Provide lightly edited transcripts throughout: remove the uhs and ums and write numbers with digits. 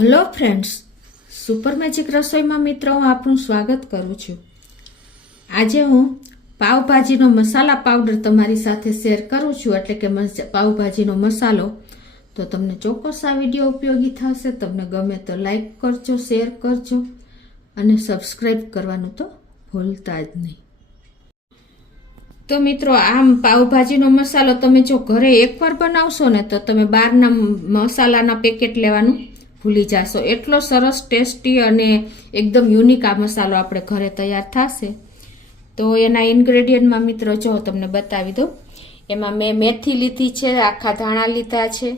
Hello friends, super magic રસોઈમાં મિત્રો હું આપનું સ્વાગત કરું છું। આજે હું પાવભાજીનો મસાલા પાવડર તમારી સાથે શેર કરું છું, એટલે કે પાવભાજીનો મસાલો। તો તમને ચોક્કસ આ વિડીયો ઉપયોગી થશે। તમને ગમે તો લાઈક કરજો, શેર કરજો અને સબસ્ક્રાઈબ કરવાનું તો ભૂલતા જ નહીં। તો મિત્રો, આમ પાવભાજીનો મસાલો તમે જો ઘરે એકવાર બનાવશો ને તો તમે બહારના મસાલાના પેકેટ લેવાનું ભૂલી જશો। એટલો સરસ ટેસ્ટી અને એકદમ યુનિક આ મસાલો આપણે ઘરે તૈયાર થશે। તો એના ઇન્ગ્રેડિયન્ટમાં મિત્રો જો તમને બતાવી દઉં। એમાં મેં મેથી લીધી છે, આખા ધાણા લીધા છે,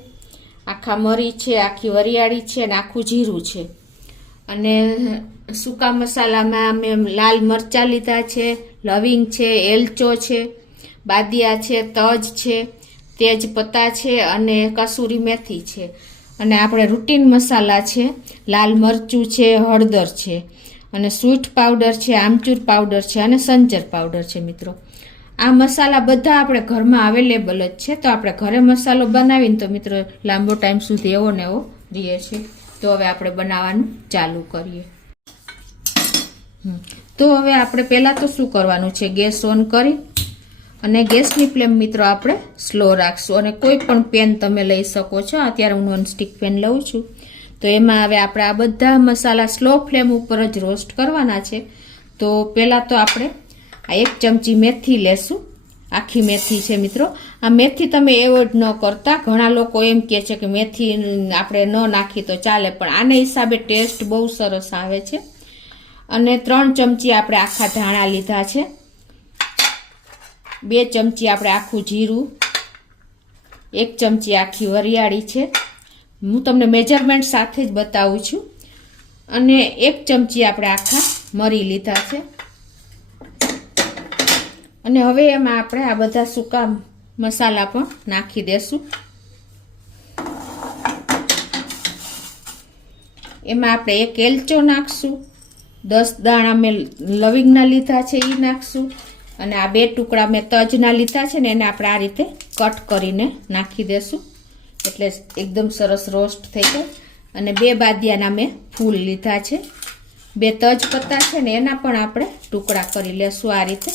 આખા મરી છે, આખી વરિયાળી છે અને આખું જીરું છે। અને સૂકા મસાલામાં મેં લાલ મરચાં લીધા છે, લવિંગ છે, એલચો છે, બાદિયા છે, તજ છે, તેજ પત્તા છે અને કસૂરી મેથી છે। અને આપણે રૂટીન મસાલા છે, લાલ મરચું છે, હળદર છે અને સ્વીટ પાવડર છે, આમચૂર પાવડર છે અને સંચર પાવડર છે। મિત્રો, આ મસાલા બધા આપણે ઘરમાં અવેલેબલ જ છે। તો આપણે ઘરે મસાલો બનાવીને તો મિત્રો લાંબો ટાઈમ સુધી એવો ને એવો રહે છે। તો હવે આપણે બનાવવાનું ચાલુ કરીએ। તો હવે આપણે પહેલાં તો શું કરવાનું છે, ગેસ ઓન કરી અને ગેસની ફ્લેમ મિત્રો આપણે સ્લો રાખશું। અને કોઈ પણ પેન તમે લઈ શકો છો। અત્યારે હું નોનસ્ટિક પેન લઉં છું। તો એમાં હવે આપણે આ બધા મસાલા સ્લો ફ્લેમ ઉપર જ રોસ્ટ કરવાના છે। તો પહેલાં તો આપણે આ 1 ચમચી મેથી લેશું। આખી મેથી છે મિત્રો। આ મેથી તમે એવોઇડ ન કરતા। ઘણા લોકો એમ કહે છે કે મેથી આપણે ન નાખી તો ચાલે, પણ આને હિસાબે ટેસ્ટ બહુ સરસ આવે છે। અને 3 ચમચી આપણે આખા ધાણા લીધા છે, 2 ચમચી આપણે આખું જીરું, 1 ચમચી આખી વરિયાળી છે। હું તમને મેજરમેન્ટ સાથે જ બતાવું છું। અને 1 ચમચી આપણે આખા મરી લીધા છે। અને હવે એમાં આપણે આ બધા સૂકા મસાલા પણ નાખી દેશું। એમાં આપણે 1 એલચો નાખશું, 10 દાણા મેં લવિંગના લીધા છે એ નાખશું, અને આ 2 ટુકડા મેં તજના લીધા છે ને એને આપણે આ રીતે કટ કરીને નાખી દેશું, એટલે એકદમ સરસ રોસ્ટ થઈ જાય। અને 2 બાદિયાના મેં ફૂલ લીધા છે, 2 તજ પત્તા છે ને એના પણ આપણે ટુકડા કરી લેશું આ રીતે।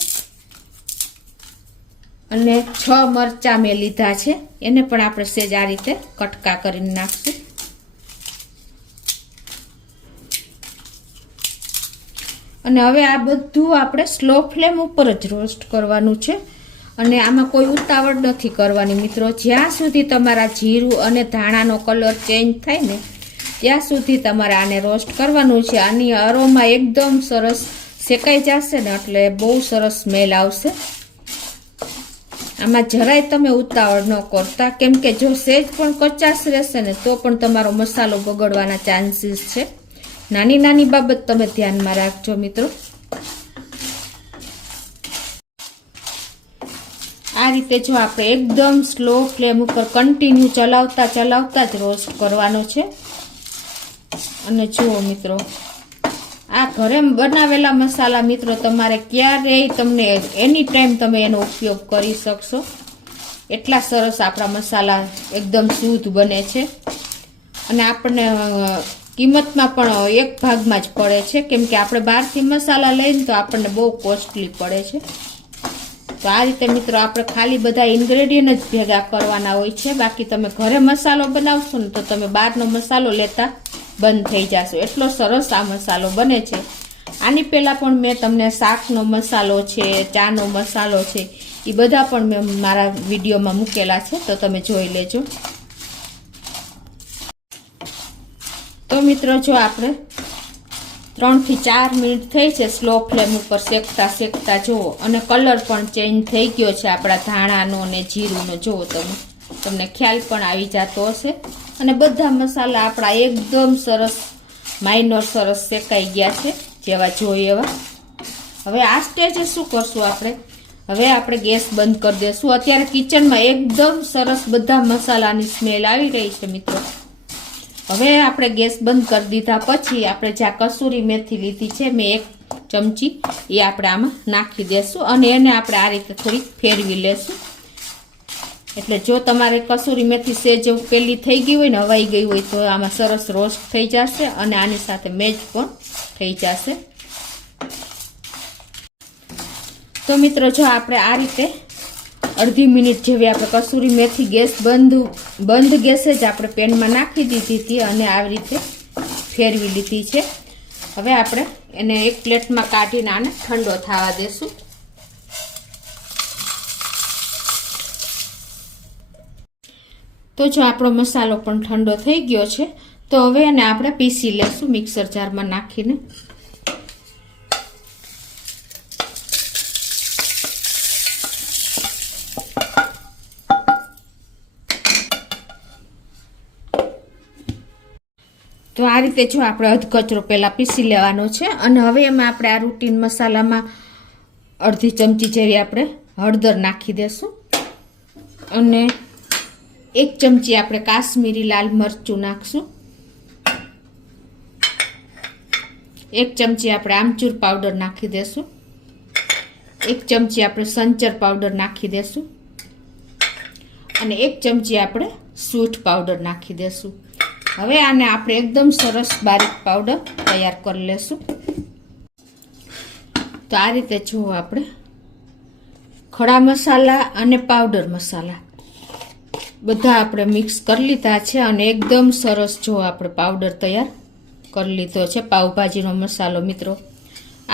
અને 6 મરચાં મેં લીધા છે, એને પણ આપણે સેજ આ રીતે કટકા કરીને નાખશું। અને હવે આ બધું આપણે સ્લો ફ્લેમ ઉપર જ રોસ્ટ કરવાનું છે। અને આમાં કોઈ ઉતાવળ નથી કરવાની મિત્રો। જ્યાં સુધી તમારા જીરું અને ધાણાનો કલર ચેન્જ થાય ને ત્યાં સુધી તમારે આને રોસ્ટ કરવાનું છે। આની અરોમા એકદમ સરસ શેકાઈ જશે ને એટલે બહુ સરસ સ્મેલ આવશે। આમાં જરાય તમે ઉતાવળ ન કરતા, કેમ કે જો સેજ પણ કચાશ રહેશે ને તો પણ તમારો મસાલો બગડવાના ચાન્સીસ છે। નાની નાની બાબત તમે ધ્યાનમાં રાખજો મિત્રો। આ રીતે જો આપણે એકદમ સ્લો ફ્લેમ ઉપર કન્ટિન્યુ ચલાવતા જ રોસ્ટ કરવાનો છે। અને જુઓ મિત્રો, આ ઘરે બનાવેલા મસાલા મિત્રો તમારે ક્યારેય તમને એની ટાઈમ તમે એનો ઉપયોગ કરી શકશો। એટલા સરસ આપણા મસાલા એકદમ શુદ્ધ બને છે। અને આપણને કિંમતમાં પણ 1 ભાગમાં જ પડે છે, કેમ કે આપણે બહારથી મસાલા લઈને તો આપણને બહુ કોસ્ટલી પડે છે। તો આ રીતે મિત્રો આપણે ખાલી બધા ઇન્ગ્રેડિયન્ટ જ ભેગા કરવાના હોય છે। બાકી તમે ઘરે મસાલો બનાવશો ને તો તમે બહારનો મસાલો લેતા બંધ થઈ જશો। એટલો સરસ આ મસાલો બને છે। આની પહેલાં પણ મેં તમને શાકનો મસાલો છે, ચાનો મસાલો છે, એ બધા પણ મેં મારા વિડીયોમાં મૂકેલા છે, તો તમે જોઈ લેજો। તો મિત્રો, જો આપણે 3 થી 4 મિનિટ થઈ છે સ્લો ફ્લેમ ઉપર શેકતા જુઓ, અને કલર પણ ચેન્જ થઈ ગયો છે આપણા ધાણાનો અને જીરુંનો। જુઓ તમને ખ્યાલ પણ આવી જતો હશે। અને બધા મસાલા આપણા એકદમ સરસ માઇનોર સરસ શેકાઈ ગયા છે, જેવા જોઈએ એવા। હવે આ સ્ટેજે શું કરશું આપણે, હવે આપણે ગેસ બંધ કરી દઈશું। અત્યારે કિચનમાં એકદમ સરસ બધા મસાલાની સ્મેલ આવી રહી છે મિત્રો। હવે આપણે ગેસ બંધ કરી દીધા પછી આપણે જ્યાં કસૂરી મેથી લીધી છે મેં 1 ચમચી, એ આપણે આમાં નાખી દેશું અને એને આપણે આ રીતે થોડીક ફેરવી લેશું। એટલે જો તમારે કસૂરી મેથી સેજ પેલી થઈ ગઈ હોય ને હવાઈ ગઈ હોય તો આમાં સરસ રોસ્ટ થઈ જશે અને આની સાથે મેચ પણ થઈ જશે. તો મિત્રો જો આપણે આ રીતે અડધી મિનિટ જેવી આપણે કસૂરી મેથી ગેસ બંધ ગેસે જ આપણે પેનમાં નાખી દીધી હતી અને આવી રીતે ફેરવી લીધી છે. હવે આપણે એને એક પ્લેટમાં કાઢીને આને ઠંડો થવા દેશું. તો જો આપણો મસાલો પણ ઠંડો થઈ ગયો છે તો હવે એને આપણે પીસી લેશું મિક્સર જારમાં નાખીને. તો આ રીતે જો આપણે અધકચરો પહેલાં પીસી લેવાનો છે અને હવે એમાં આપણે આ રૂટીન મસાલામાં અડધી ચમચી જેવી આપણે હળદર નાખી દેશું અને 1 ચમચી આપણે કાશ્મીરી લાલ મરચું નાખશું. 1 ચમચી આપણે આમચૂર પાવડર નાખી દેશું. 1 ચમચી આપણે સંચર પાવડર નાખી દેશું અને 1 ચમચી આપણે સૂંઠ પાવડર નાખી દેશું. હવે આને આપણે એકદમ સરસ બારીક પાવડર તૈયાર કરી લેશું. તો આ રીતે જો આપણે ખડા મસાલા અને પાવડર મસાલા બધા આપણે મિક્સ કરી લીધા છે અને એકદમ સરસ જો આપણે પાવડર તૈયાર કરી લીધો છે પાવભાજીનો મસાલો. મિત્રો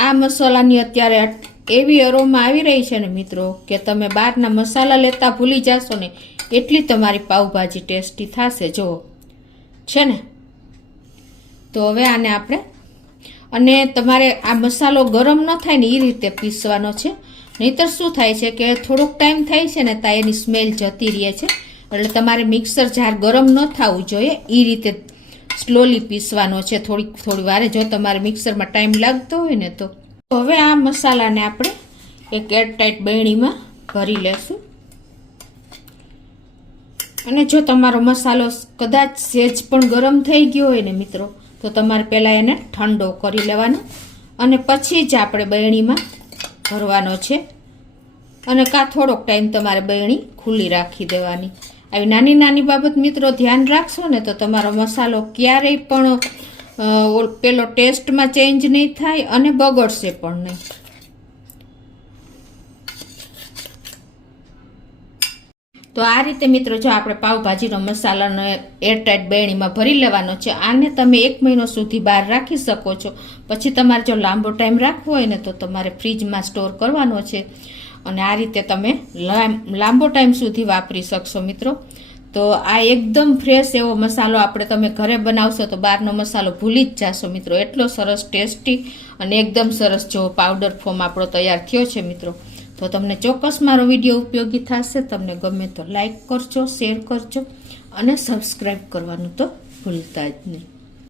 આ મસાલાની અત્યારે એવી અરોમા આવી રહી છે ને મિત્રો કે તમે બહારના મસાલા લેતા ભૂલી જશો ને એટલી તમારી પાવભાજી ટેસ્ટી થશે જો છે ને. તો હવે આને આપણે અને તમારે આ મસાલો ગરમ ન થાય ને એ રીતે પીસવાનો છે, નહીતર શું થાય છે કે થોડોક ટાઈમ થાય છે ને ત્યાં એની સ્મેલ જતી રહે છે. એટલે તમારે મિક્સર જાર ગરમ ન થવું જોઈએ, એ રીતે સ્લોલી પીસવાનો છે થોડી વારે જો તમારે મિક્સરમાં ટાઈમ લાગતો હોય ને તો. હવે આ મસાલાને આપણે એક એરટાઈટ બરણીમાં ભરી લેશું અને જો તમારો મસાલો કદાચ સેજ પણ ગરમ થઈ ગયો હોય ને મિત્રો તો તમારે પહેલાં એને ઠંડો કરી લેવાનો અને પછી જ આપણે બરણીમાં ભરવાનો છે અને કાં થોડોક ટાઈમ તમારે બરણી ખુલ્લી રાખી દેવાની. આવી નાની નાની બાબત મિત્રો ધ્યાન રાખશો ને તો તમારો મસાલો ક્યારેય પણ પેલો ટેસ્ટમાં ચેન્જ નહીં થાય અને બગડશે પણ નહીં. તો આ રીતે મિત્રો જો આપણે પાવભાજીનો મસાલાનો એરટાઈટ બરણીમાં ભરી લેવાનો છે. આને તમે 1 મહિનો સુધી બહાર રાખી શકો છો. પછી તમારે જો લાંબો ટાઈમ રાખવો હોય ને તો તમારે ફ્રીજમાં સ્ટોર કરવાનો છે અને આ રીતે તમે લાંબો ટાઈમ સુધી વાપરી શકશો મિત્રો. તો આ એકદમ ફ્રેશ એવો મસાલો આપણે તમે ઘરે બનાવશો તો બહારનો મસાલો ભૂલી જ જશો મિત્રો. એટલો સરસ ટેસ્ટી અને એકદમ સરસ જો પાવડર ફોર્મ આપણો તૈયાર થયો છે મિત્રો. તો તમને ચોક્કસ મારો વિડીયો ઉપયોગી થશે. તમને ગમે તો લાઈક કરજો, શેર કરજો અને સબસ્ક્રાઈબ કરવાનું તો ભૂલતા જ નહીં.